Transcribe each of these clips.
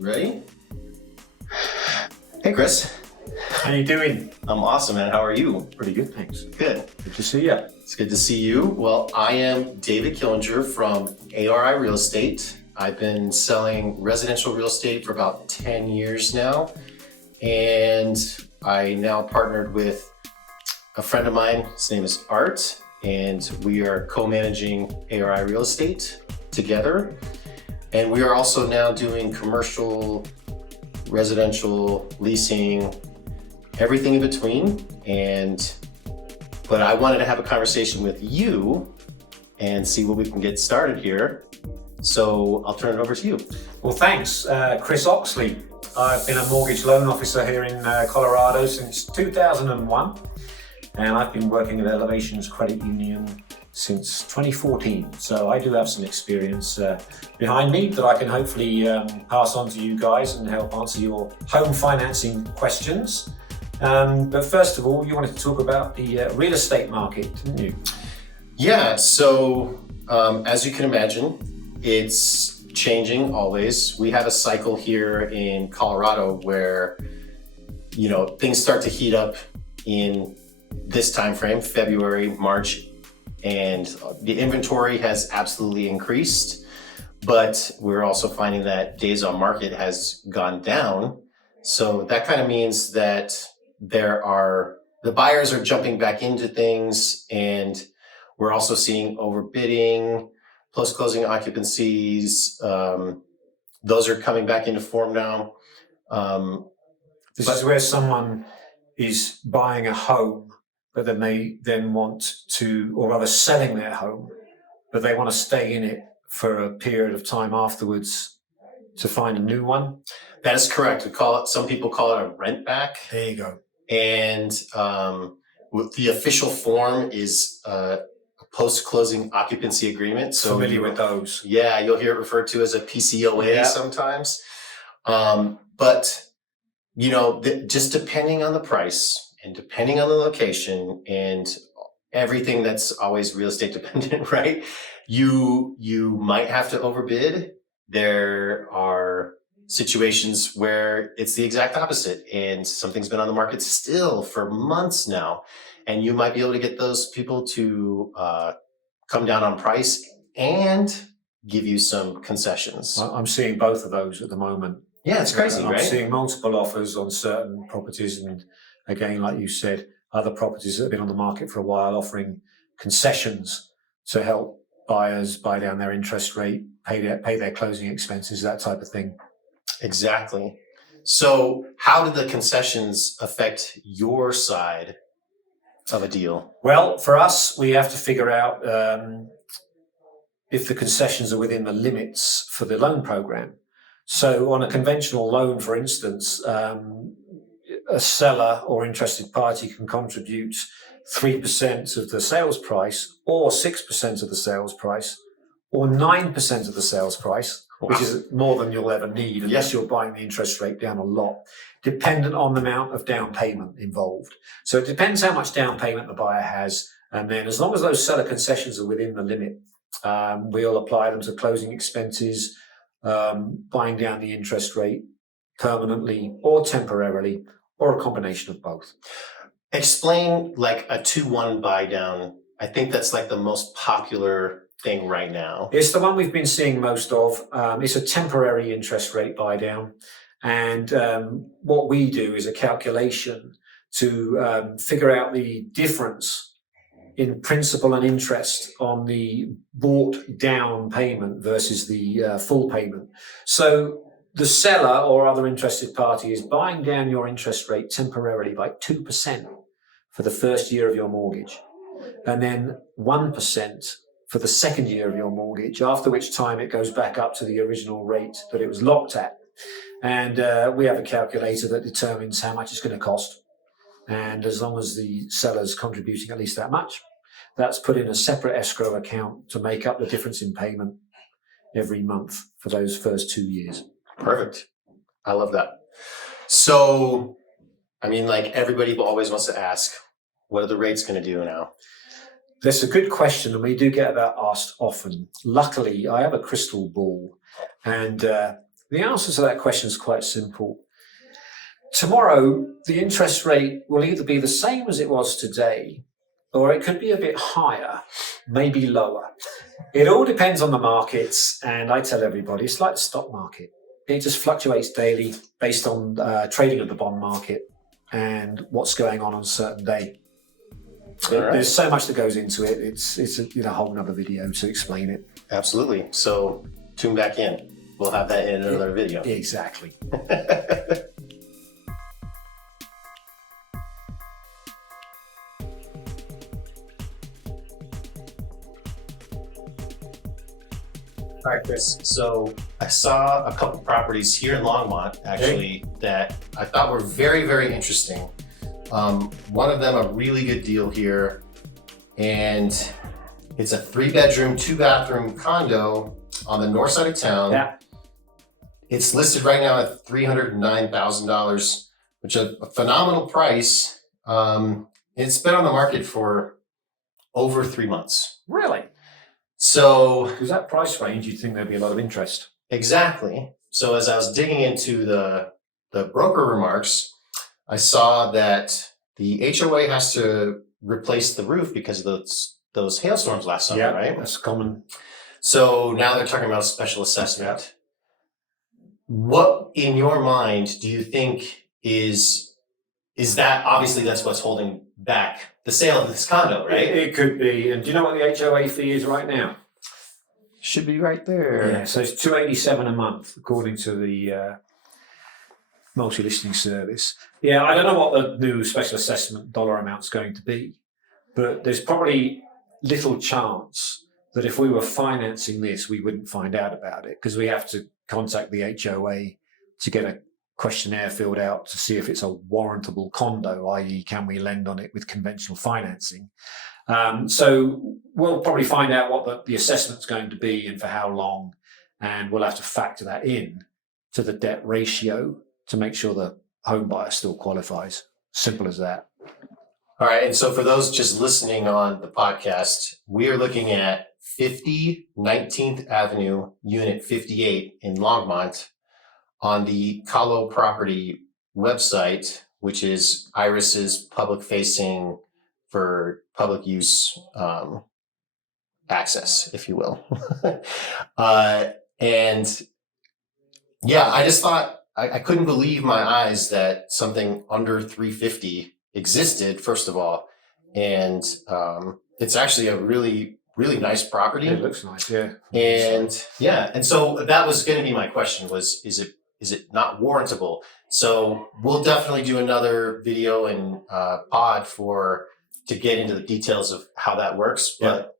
Ready? Hey, Chris. How you doing? I'm awesome, man. How are you? Pretty good, thanks. Good. Good to see you. It's good to see you. Well, I am David Killinger from ARI Real Estate. I've been selling residential real estate for about 10 years now. And I now partnered with a friend of mine. His name is Art. And we are co-managing ARI Real Estate together. And we are also now doing commercial, residential, leasing, everything in between. But I wanted to have a conversation with you and see what we can get started here. So I'll turn it over to you. Well, thanks. Chris Oxley. I've been a mortgage loan officer here in Colorado since 2001. And I've been working at Elevations Credit Union since 2014. So I do have some experience behind me that I can hopefully pass on to you guys and help answer your home financing questions. But first of all, you wanted to talk about the real estate market, didn't you? Yeah, so as you can imagine, it's changing always. We have a cycle here in Colorado where, things start to heat up in this time frame, February, March, and the inventory has absolutely increased, but we're also finding that days on market has gone down. So that kind of means that the buyers are jumping back into things, and we're also seeing overbidding, post-closing occupancies. Those are coming back into form now. This is where someone is buying a home, but then they want to, or rather selling their home, but they want to stay in it for a period of time afterwards to find a new one. That is correct. Some people call it a rent back. There you go. And the official form is a post-closing occupancy agreement. So familiar with those? Yeah, you'll hear it referred to as a PCOA sometimes. But just depending on the price and depending on the location and everything that's always real estate dependent, right? You might have to overbid. There are situations where it's the exact opposite and something's been on the market still for months now, and you might be able to get those people to come down on price and give you some concessions. I'm seeing both of those at the moment. Yeah, it's crazy, right? I'm seeing multiple offers on certain properties, and again, like you said, other properties that have been on the market for a while offering concessions to help buyers buy down their interest rate, pay their closing expenses, that type of thing. Exactly. So how did the concessions affect your side of a deal? Well, for us, we have to figure out if the concessions are within the limits for the loan program. So on a conventional loan, for instance, a seller or interested party can contribute 3% of the sales price, or 6% of the sales price, or 9% of the sales price, which is more than you'll ever need unless you're buying the interest rate down a lot, dependent on the amount of down payment involved. So it depends how much down payment the buyer has, and then as long as those seller concessions are within the limit, we'll apply them to closing expenses, buying down the interest rate permanently or temporarily, or a combination of both. Explain like a 2-1 buy down. I think that's like the most popular thing right now. It's the one we've been seeing most of. It's a temporary interest rate buy down. And what we do is a calculation to figure out the difference in principal and interest on the bought down payment versus the full payment. So the seller or other interested party is buying down your interest rate temporarily by 2% for the first year of your mortgage, and then 1% for the second year of your mortgage, after which time it goes back up to the original rate that it was locked at. And we have a calculator that determines how much it's going to cost. And as long as the seller's contributing at least that much, that's put in a separate escrow account to make up the difference in payment every month for those first 2 years. Perfect. I love that. So, everybody always wants to ask, what are the rates going to do now? That's a good question, and we do get that asked often. Luckily, I have a crystal ball, and The answer to that question is quite simple. Tomorrow, the interest rate will either be the same as it was today, or it could be a bit higher, maybe lower. It all depends on the markets, and I tell everybody it's like the stock market. It just fluctuates daily based on trading of the bond market and what's going on a certain day. Right. There's so much that goes into it. It's a whole nother video to explain it. Absolutely. So tune back in. We'll have that in another video. Exactly. All right, Chris. So I saw a couple properties here in Longmont, actually, that I thought were very, very interesting. One of them, a really good deal here, and it's a 3-bedroom, 2-bathroom condo on the north side of town. Yeah. It's listed right now at $309,000, which is a phenomenal price. It's been on the market for over 3 months. Really? So Because that price range, you'd think there'd be a lot of interest. exactly. So as I was digging into the broker remarks, I saw that the HOA has to replace the roof because of those hailstorms last summer, right? That's common. So now they're talking about a special assessment. What, in your mind, do you think is that? Obviously, that's what's holding back the sale of this condo, right? It could be. And do you know what the HOA fee is right now? Should be right there. Yeah, so it's $287 a month, according to the multi-listing service. Yeah, I don't know what the new special assessment dollar amount's going to be, but there's probably little chance that if we were financing this, we wouldn't find out about it, because we have to contact the HOA to get a questionnaire filled out to see if it's a warrantable condo, i.e. can we lend on it with conventional financing. So we'll probably find out what the assessment's going to be and for how long, and we'll have to factor that in to the debt ratio to make sure the home buyer still qualifies. Simple as that. All right. And so for those just listening on the podcast, we are looking at 50 19th Avenue, Unit 58 in Longmont on the Kahlo Property website, which is Iris's public facing for public use access, if you will. And yeah, I just thought, I couldn't believe my eyes that something under 350 existed, first of all. And it's actually a really, really nice property. It looks nice, yeah. And yeah, and so that was going to be my question was, is it not warrantable? So we'll definitely do another video and pod to get into the details of how that works. But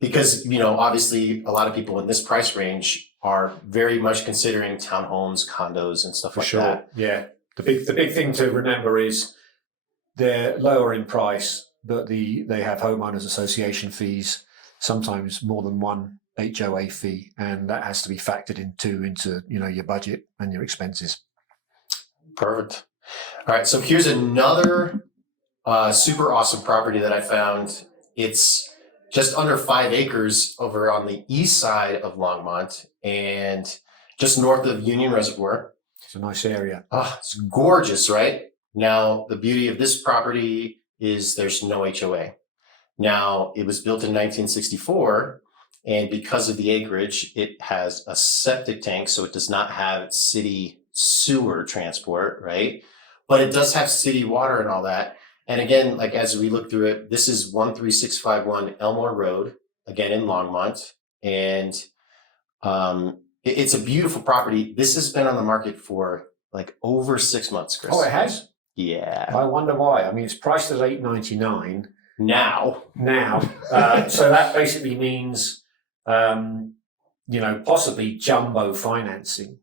because, obviously a lot of people in this price range are very much considering townhomes, condos, and stuff like that. Yeah. The big thing to remember is they're lower in price, but they have homeowners association fees, sometimes more than one HOA fee, and that has to be factored into your budget and your expenses. Perfect. All right, so here's another super awesome property that I found. It's just under 5 acres over on the east side of Longmont and just north of Union Reservoir. It's a nice area. It's gorgeous, right? Now, the beauty of this property is there's no HOA. Now, it was built in 1964, and because of the acreage, it has a septic tank, so it does not have city sewer transport, right? But it does have city water and all that. And again, like as we look through it, this is 13651 Elmore Road, again in Longmont. And it's a beautiful property. This has been on the market for like over 6 months, Chris. Oh, it has? Yeah. I wonder why. I mean, it's priced at $899 Now. So that basically means, possibly jumbo financing.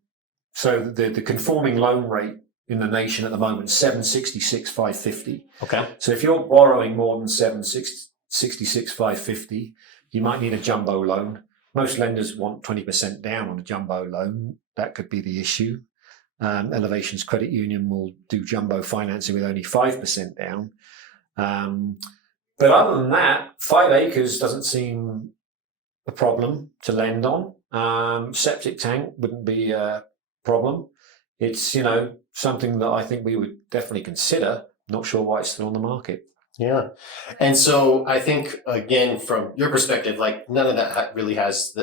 So the conforming loan rate in the nation at the moment, 766,550. Okay. So if you're borrowing more than 766,550, you might need a jumbo loan. Most lenders want 20% down on a jumbo loan. That could be the issue. Elevations Credit Union will do jumbo financing with only 5% down. But other than that, 5 acres doesn't seem a problem to lend on. Septic tank wouldn't be a problem. It's, something that I think we would definitely consider. Not sure why it's still on the market. Yeah. And so I think, again, from your perspective, like none of that really has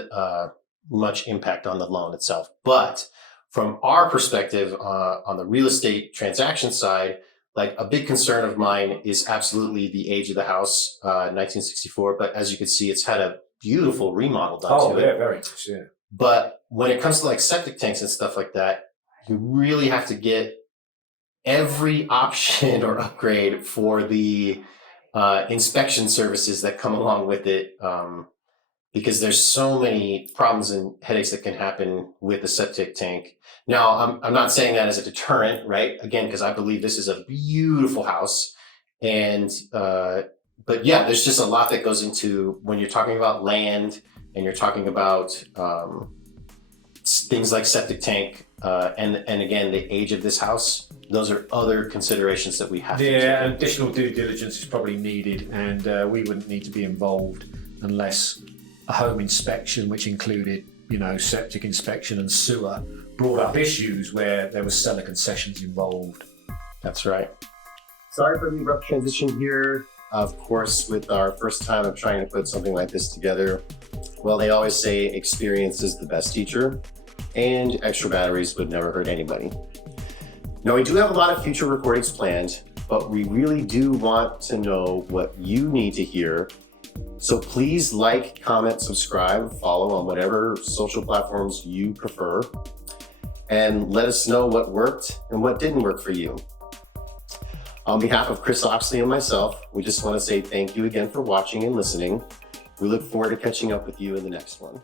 much impact on the loan itself. But from our perspective, on the real estate transaction side, like a big concern of mine is absolutely the age of the house, 1964. But as you can see, it's had a beautiful remodel done to it. Oh, yeah, very nice, yeah. But when it comes to like septic tanks and stuff like that, you really have to get every option or upgrade for the inspection services that come along with it, because there's so many problems and headaches that can happen with the septic tank. Now, I'm not saying that as a deterrent, right? Again, because I believe this is a beautiful house, and but yeah, there's just a lot that goes into when you're talking about land and you're talking about things like septic tank, and again, the age of this house. Those are other considerations that we have to take. Yeah, additional due diligence is probably needed, and we wouldn't need to be involved unless a home inspection, which included, septic inspection and sewer, brought up issues where there was seller concessions involved. That's right. Sorry for the abrupt transition here. Of course, with our first time of trying to put something like this together, well, they always say experience is the best teacher, and extra batteries would never hurt anybody. Now, we do have a lot of future recordings planned, but we really do want to know what you need to hear. So please like, comment, subscribe, follow on whatever social platforms you prefer, and let us know what worked and what didn't work for you. On behalf of Chris Oxley and myself, we just want to say thank you again for watching and listening. We look forward to catching up with you in the next one.